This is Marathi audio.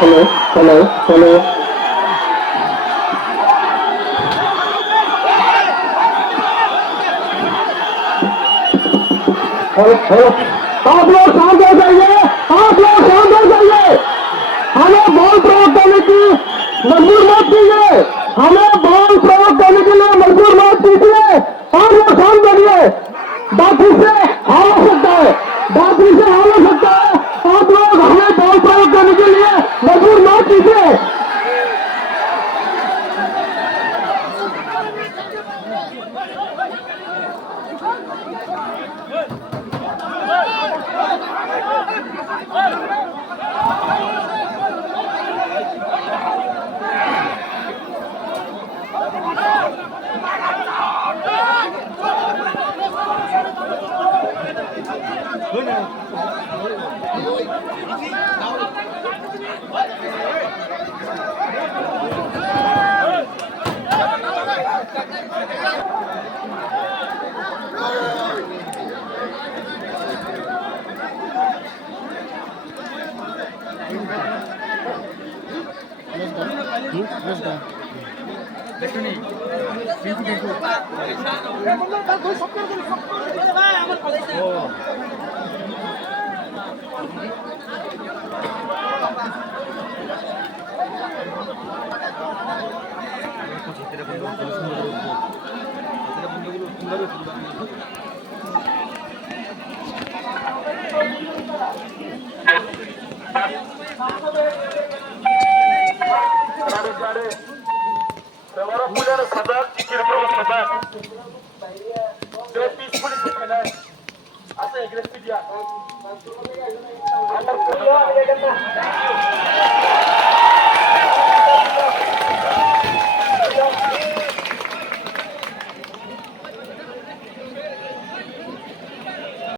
Hello, hello, hello. Hello hello, आप लोग शांत हो जाइए, आप लोग शांत हो जाइए। हमें बॉल प्रयोग करने की मजबूर मत कीजिए, हमें बॉल प्रयोग करने के लिए मजबूर मत कीजिए। आप लोग शांत करिए, बाकी से हाल हो सकता है, बाकी से हाल हो सकता है। आप लोग हमें बॉल प्रयोग करने के लिए मजबूर मत कीजिए। बेचारे हमारा पूरा सदा किरकोळ सदा जो पीसफुली शिकला असं एग्रेसिव्ह द्या आम्हाला